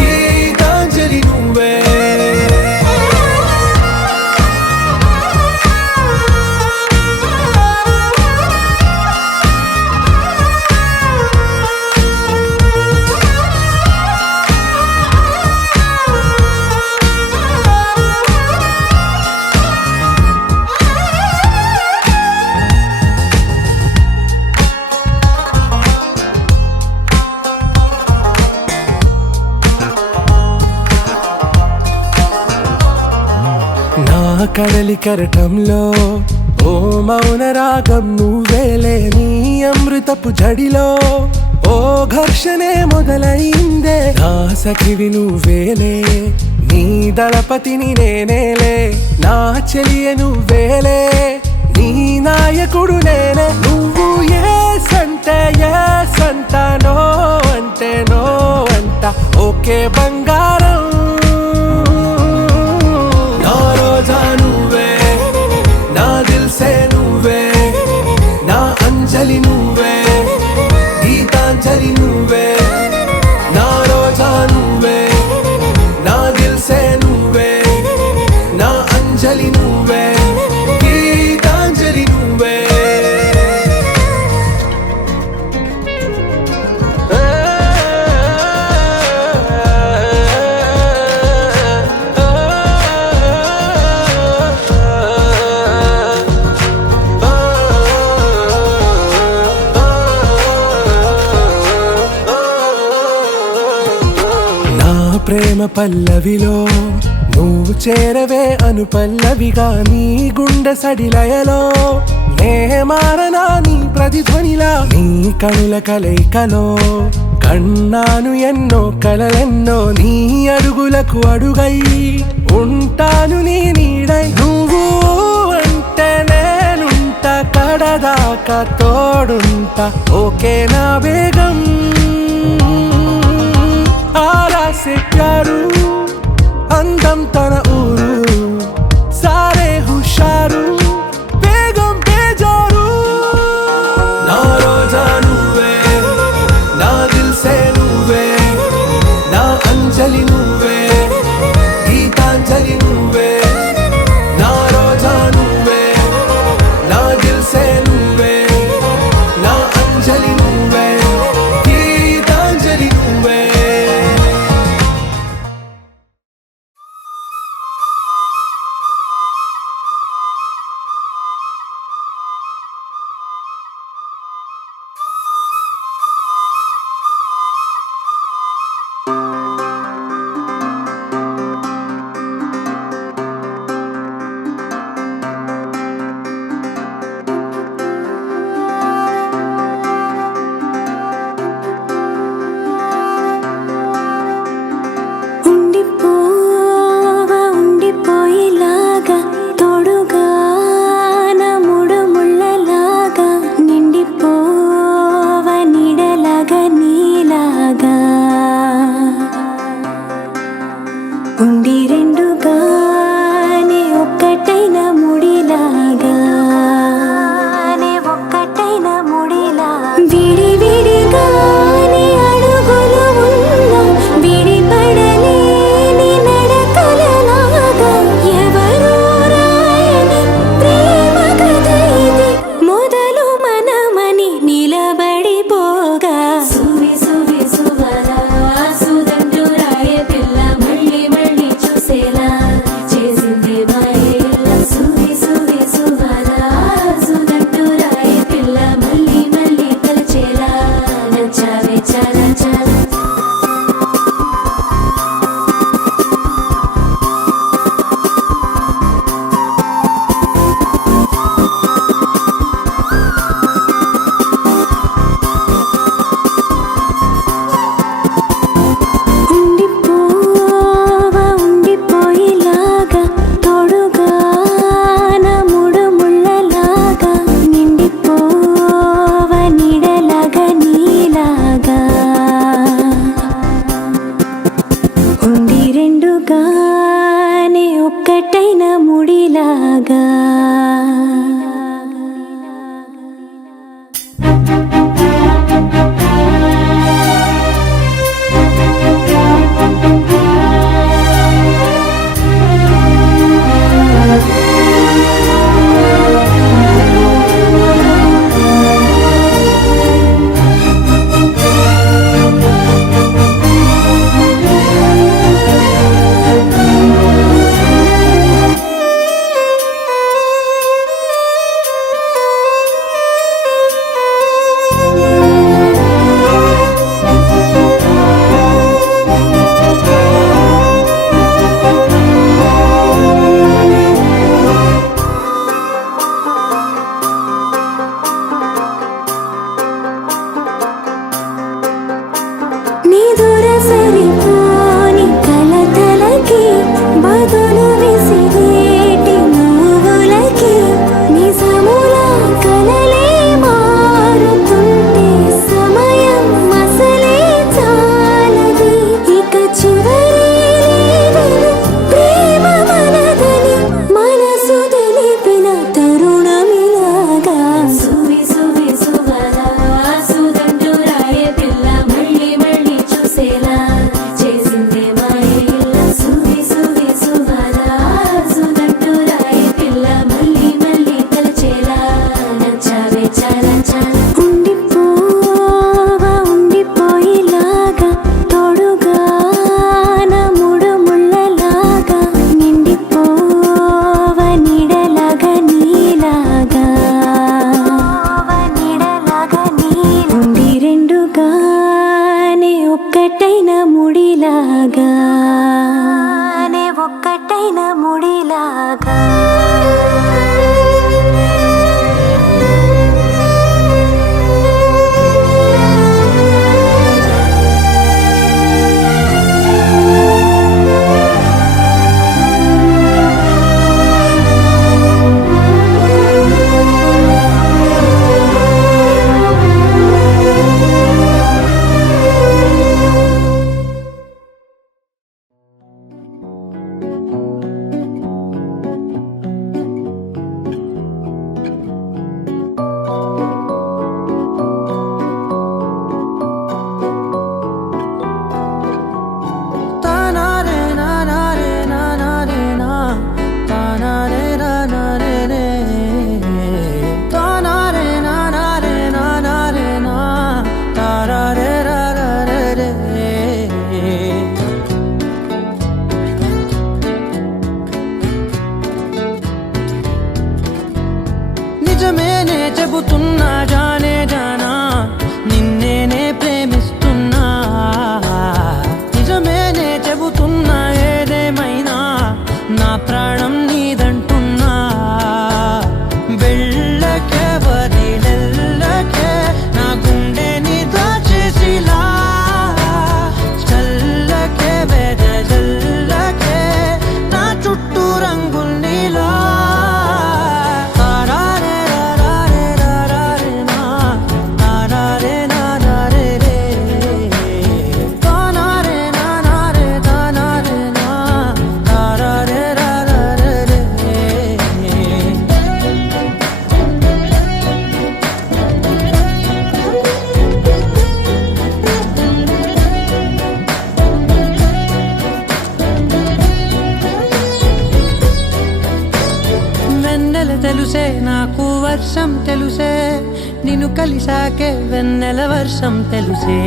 గీతాంజలి నువ్వే కడలి కరటంలో ఓ మౌన రాగం నువ్వేలే నీ అమృతపు జడిలో ఓ ఘర్షణే మొదలైందే నా సఖివి నువ్వేలే నీ దళపతిని నేనేలే నా చెలియ నువ్వేలే నీ నాయకుడు నేనే నువ్వు ఏ సంట నో అంటే నో అంట ఓకే బంగారం నా రోజా నువ్వే నా దిల్ సే నువ్వే నా అంజలి నువ్వే గీతాంజలి నువ్వే నా రోజా నువ్వే నా దిల్ సే నువ్వే నా అంజలి నువ్వే గీతాంజలి నువ్వే ప్రేమ పల్లవిలో నువ్వు చేరవే అను పల్లవిగా నీ గుండె సడిలయలో నే మారనా నీ ప్రతిధ్వనిలా నీ కనుల కలయికలో కన్నాను ఎన్నో కలలెన్నో నీ అడుగులకు అడుగై ఉంటాను నీ నీడై నువ్వు అంటే నేనుంట కడదాకా తోడుంటా ఓకే నా వేగం आरा से प्यारू అందం తన ఊరు సారే హుషారు బేగం బేజారు నా రోజా నువ్వే నా దిల్ సే నువ్వే నా అంజలి నువ్వే గీతాంజలి నువ్వే నా రోజా నువ్వే నా దిల్ సే నువ్వే నా అంజలి నువ్వే గీతాంజలి నువ్వే నిజమేనే చెబుతున్నా జానే జానా నిన్నేనే ప్రేమిస్తున్నా నిజమేనే చెబుతున్నా ఏదేమైనా నా ప్రాణం నీదంటున్నా వెళ్ళకే వదిలెళ్ళకే నా గుండెని దాచేసిలా చల్లకే వెదజల్లకే నా చుట్టూ రంగుల్నిలా తెలుసే నాకు వర్షం తెలుసే నిన్ను కలిసాకే వెన్నెల వర్షం తెలుసే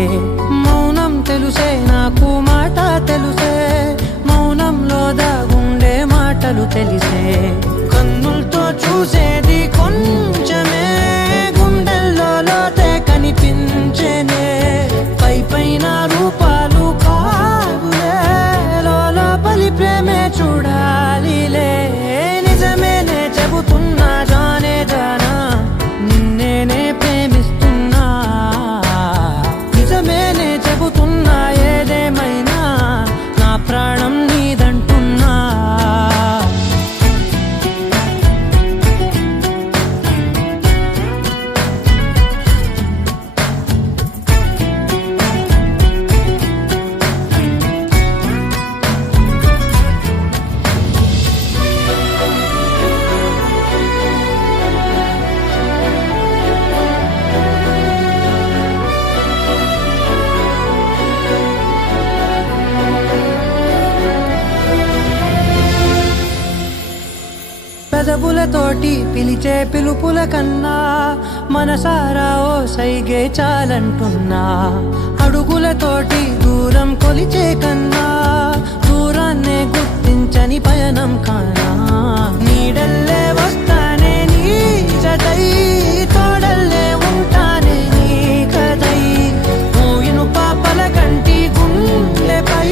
మౌనం తెలుసే నాకు మాట తెలుసే మౌనంలో దాగుండే మాటలు తెలిసే కన్నులతో చూసేది కొంచెమే గుండెల్లో లోతే కనిపించేనే పై పైన రూపాలు కాదులే లోపలి ప్రేమే చూడాలిలే నిజమేనే చెబుతున్నా జానే జానా నిన్నేనే ప్రేమిస్తున్నా నిజమేనే చెబుతున్నా ఏదేమైనా నా ప్రాణం నీదంటున్నా పెదవులతోటి పిలిచే పిలుపుల కన్నా మనసారా ఓ సైగే చాలంటున్నా అడుగులతోటి దూరం కొలిచే కన్నా దూరాన్నే గుర్తించని పయనం కానా నీడల్లే వస్తానే నీ జతై తోడల్లే ఉంటానే నీ కథై మోయిను పాపల కంటి గుండెపై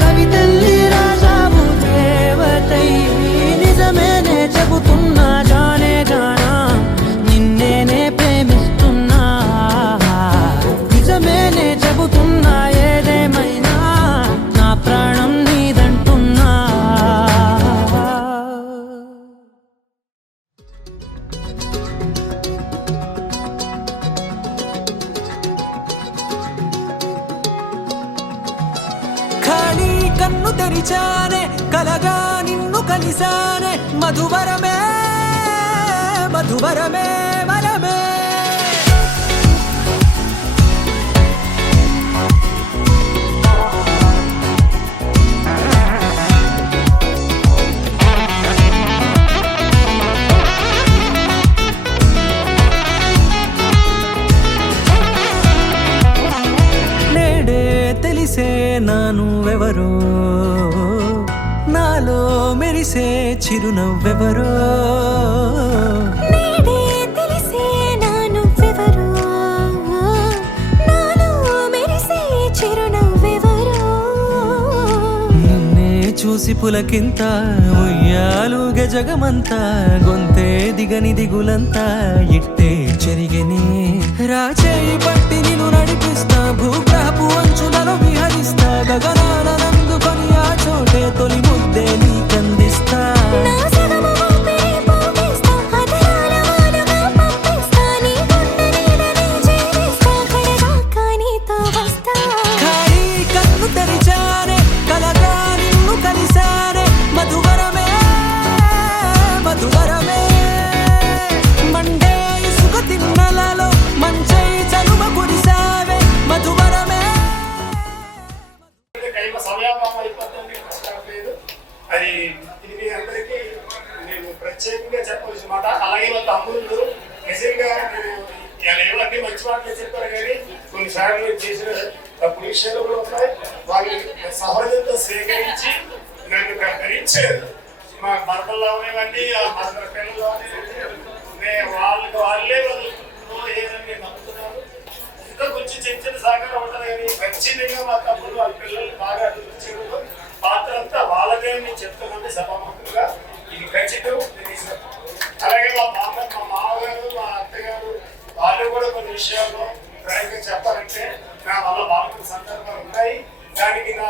కవితల్లి రాజావు దేవతై నిజమేనే చెబుతున్నా జానే జానా నిన్నేనే ప్రేమిస్తున్నా నిజమేనే చెబుతున్నా ఏదేమైనా నా ప్రాణం నీదంటున్నా ఖాళీ కన్ను తెరిచానే కలగా నిన్ను కలిసానే మధువరమే మధువరమే వరమే నేడే తెలిసే నానువెవరో నాలో మెరిసే చిరునవ్వెవరో నేడే తెలిసే నానువెవరో నాలో మెరిసే చిరునవ్వెవరో నిన్నే చూసి పులకింత ఉయ్యాలుగ జగమంతా గొంతే దిగని దిగులంతా ఇట్టే చెరిగనే రాచేయి పట్టి నిన్ను నడిపిస్తా భూగ్రహపు అంచులలో విహరిస్తా గగనాల నందుకొని ఆ చోటే తొలి ముద్దే నీకందిస్తా నా సగము ఊపిరి పోగిస్తా అదరాల వాలుగా పంపిస్తా నీ గుండె నీడనే చేరిస్తా కడదాకా నీతో వస్తా ఖాళీ కన్ను తెరిచానే కలగా నిన్ను కలిసానే మధువరమే మధువరమే మండే ఇసుక తిన్నలలో మంచై చలువ కురిసావే మధువరమే సమయాభావం అయిపోతుంది లేదు అది ఇది మీ అందరికీ నేను ప్రత్యేకంగా చెప్పవలసిన మాట అలాగే మా తమ్ముళ్ళు నిజంగా నేను ఏమన్నీ మంచి మాటలు చెప్పారు కానీ కొన్నిసార్లు చేసిన తప్పు విషయాలు కూడా ఉన్నాయి వాళ్ళు సహజంతో స్వీకరించి నన్ను భరించారు మా భర్తల్లో అవనివ్వండి ఆ భర్తల పిల్లలు అవనివ్వండి వాళ్ళ వాళ్ళ పిల్లల్ని బాగా అభివృద్ధి చేయడంలో పాత్ర అంతా వాళ్ళదే అని చెప్తున్నాను సభాముఖంగా. ఇది ఖచ్చితం. అలాగే మా మామగారు మా అత్తగారు వాళ్ళు కూడా కొన్ని విషయాల్లో ఫ్రాంక్గా చెప్పాలంటే నా వల్ల బాగున్న సందర్భాలు ఉన్నాయి. దానికి నా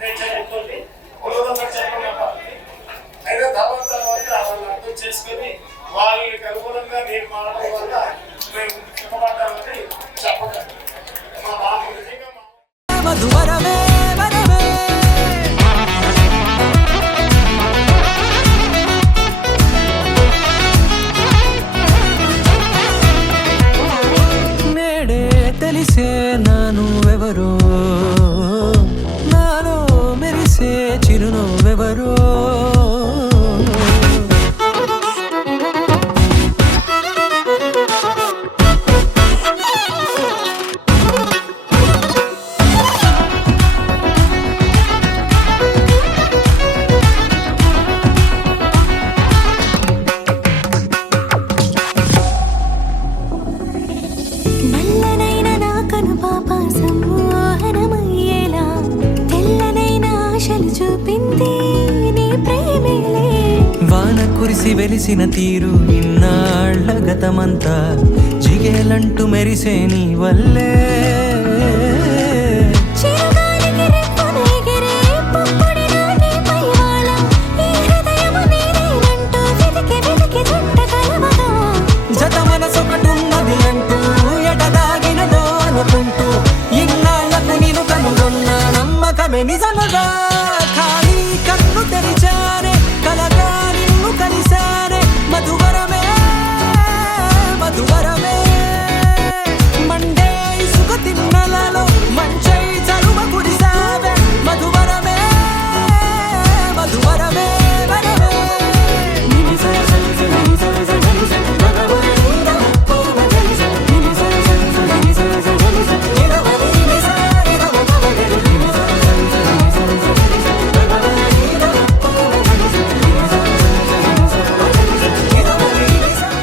నేచర్ ఉంటుంది కులదంగా చెప్పాలి. అయితే తర్వాత వాళ్ళని అర్థం చేసుకొని వాళ్ళకి అనుగుణంగా నేను మారడం వల్ల మేము చెప్పబడ్డామని చెప్పగలను. మా బాబు నిజంగా మధువరమే వరమే నేడే తెలిసే నానువెవరో నాలో మెరిసే చిరునవ్వెవరో నల్లనైన నా కనుపాప సమ్మోహనమయ్యేలా తెల్లనైన ఆశలు చూపింది నీ ప్రేమేలే. వాన కురిసి వెలిసిన తీరు ఇన్నాళ్ల గతమంతా జిగేలంటూ మెరిసే నీ వల్లే. చిరుగాలికి రెప్పను ఎగిరే పుప్పొడిన నీ పైవాళ ఈ హృదయము నీదేనంటూ వెతికి వెతికి జంట కలవగా జత మనసొకటున్నది అంటూ ఎటదాగినదో అనుకుంటూ ఇన్నాళ్లకు నేను కనుగొన్న నమ్మకమే నిజముగా. ఖాళీ కన్ను తెరిచానే కలగా నిన్ను కలిసానే మధువరమే మధువరమే మండే ఇసుక తిన్నలలో మంచై చలువ కురిసావే మధువరమే మధువరమే వరమే నిని సర సర సర ని సర సర ని సర భగవరే నిని సర నిని సర సర సర ని సర సర ని సర నిరవని ని సర నిరవ భగవరే నిని సర సర సర ని సర సర ని సర భగవరే నిరవ భగవరే ని సర నిని సర సర సర ని సర నిరవని ని సర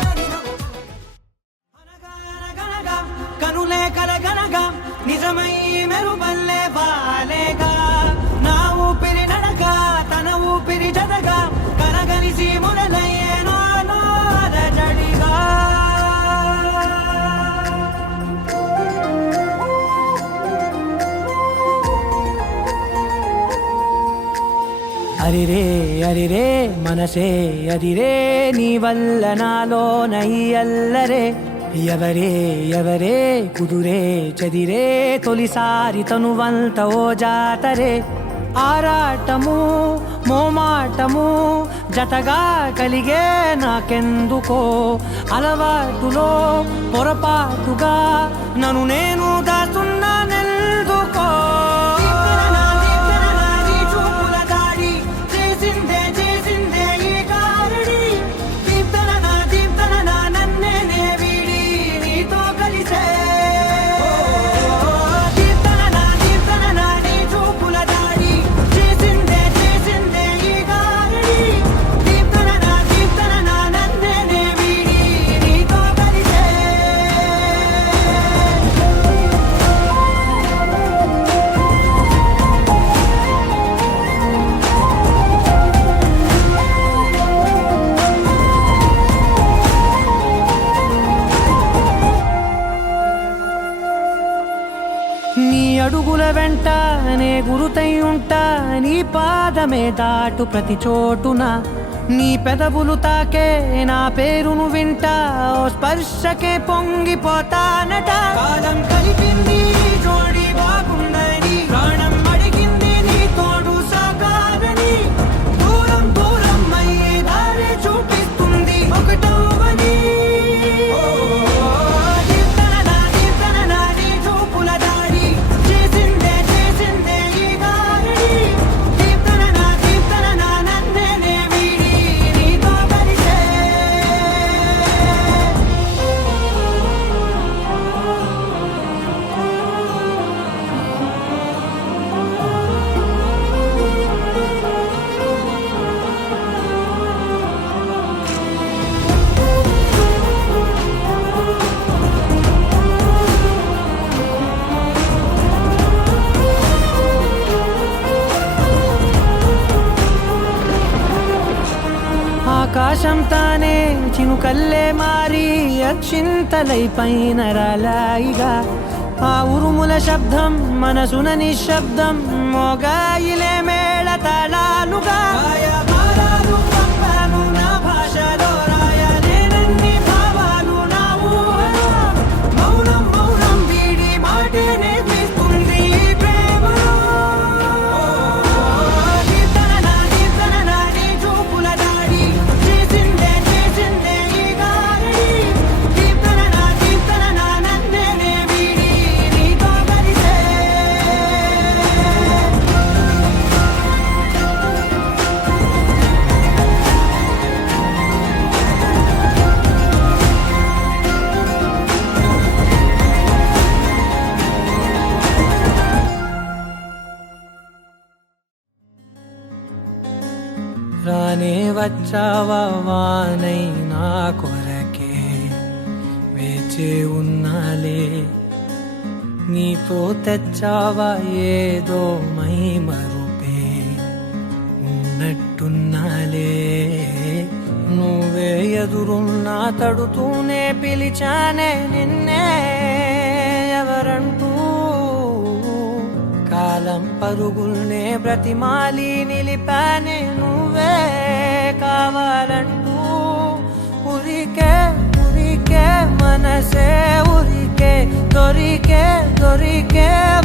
అనగనగనగా కనులే కలగనగా నిజమై మెరుపల్లే బాలేగా నా ఊపిరి నడక తన ఊపిరి జతగా కలగలిసి మొదలయ్యేనో జడిగా. అరిరే అరిరే మనసే అదిరే నీ వల్ల నాలో నయ్యల్లరే ఎవరే ఎవరే కుదురే చదిరే తొలిసారి తనువంత ఓ జాతరే ఆరాటము మోమాటము జతగా కలిగే నాకెందుకో అలవాటులో పొరపాటుగా నన్ను నేను దాస్తున్నా నెల్దుకో. చేసిందే చేసిందే ఈ కారుడి దీప్తన నన్నే వీడి నీతో కలిసే దీప్తన నీ చూపుల దాడి చేసిందే చేసిందే ఈ కారుడి దీప్తన నన్నే వీడి నీతో కలిసే. నీ అడుగుల వెంట నే గురుతై ఉంటా నీ పాదమే దాటు ప్రతి చోటున నీ పెదవులు తాకే నా పేరును వింటా ఓ స్పర్శకే పొంగిపోతానట. కాలం కలిపింది జోడి బాగుందని ప్రాణం అడిగింది నీ తోడు సాగాలని దూరం దూరం అయ్యే దారి చూపిస్తుంది ఒకటవని. దీప్తన నీ చూపుల దాడి చేసిందే చేసిందే ఈ దారి దీప్తన నన్నే వీడి నీతో కలిసే. చుక్కల్లే మారి అక్షింతలై పైన రాలాయిగా ఆ ఉరుముల శబ్దం మనసున నిశ్శబ్దం మోగాయిలే మేళ తాళాలుగా భారాలు పంపాను నా భాషలో రాయలేనన్ని భావాలు నా ఊహలో మౌనం మౌనం వీడి మాటే నేర్పిస్తుంది ప్రేమలో కీర్తన నీ చూపుల దాడి చేసిందే ఈ గారడి కీర్తన నన్నే వీడి నీతో కలిసే రానే వచ్చావా వానై నా కొరకే వేచే ఉన్నాలే నీతో తెచ్చావా ఏదో మై మరుపే ఉన్నట్టున్నాలే నువ్వే ఎదురున్నా తడుతూనే పిలిచానే నిన్నే ఎవరంటూ కాలం పరుగుల్నే బ్రతిమాలి నిలిపానే నువ్వే కావాలంటూ ఉరికే మనసే ఉరికే దొరికే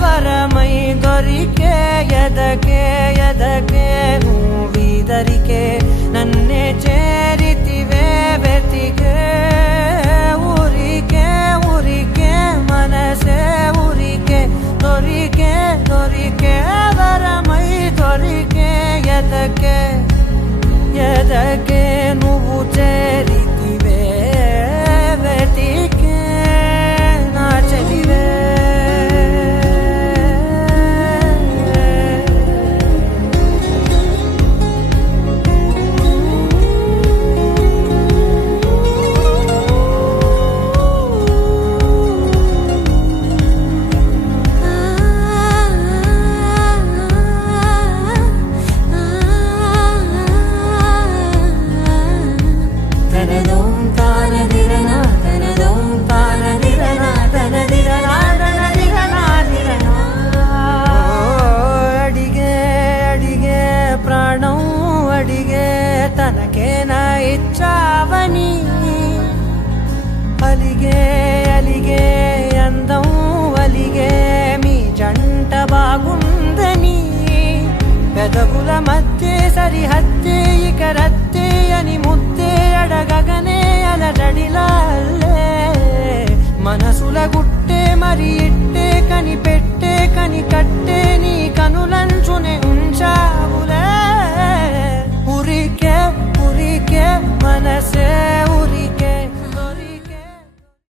వరమై దొరికే ఎదకే నువ్వీదరికే నన్నే చేరితివే వెతికే ఊరికే మనసే ఊరికే దొరికే వరమై దొరికే ఎదకే నువ్వు చేరితివే వెతికే నా చెలివే తనకేనా ఇచ్చావని అలిగే అందం అలిగే మీ జంట బాగుందని పెదవుల మధ్య సరిహద్దే ఇక రద్దే అని ముద్దే అడగగనే అలజడిలాల్లే మనసుల గుట్టే మరి ఇట్టే కని పెట్టే కని కట్టే